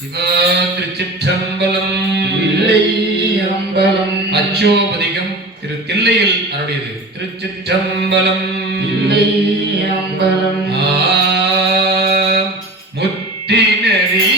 ശിവാതിരിച്ചിട്ടമ്പലം ഇല്ലയ്യമ്പലം അച്ചോപതികം തിരുത്തില്ലയിൽ അരുളിയത് തിരുച്ചിട്ടമ്പലം ഇല്ലയ്യമ്പലം ആ മുത്തിനരീ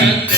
Yeah. Mm -hmm.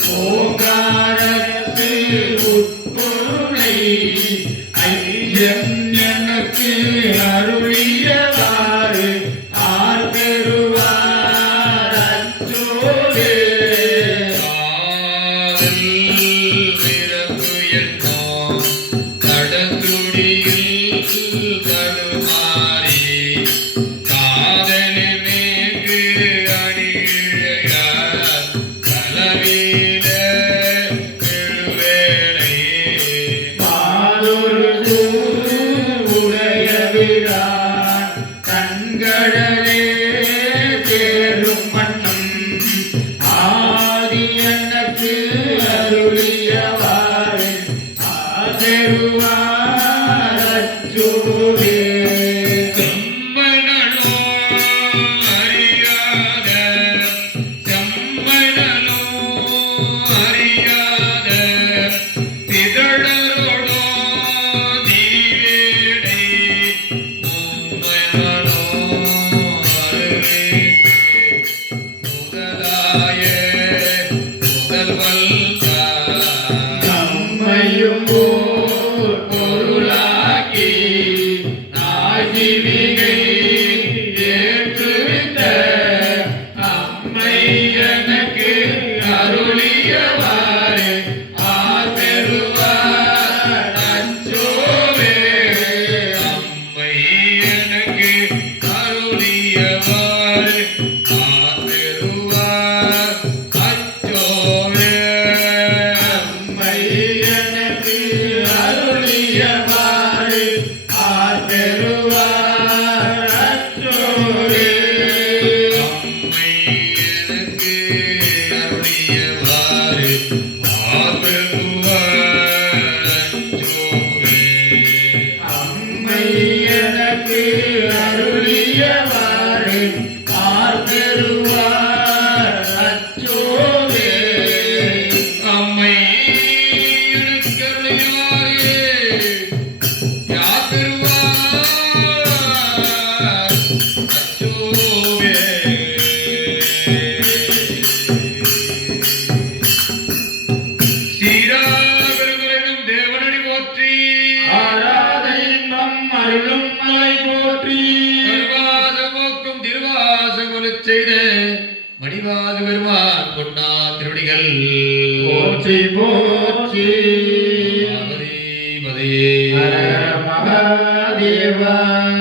오. I'm Yeah. yeah, yeah. பெற்றார் கொண்டா திருவடிகள் போற்றி போற்றி மதே மதே மகாதேவா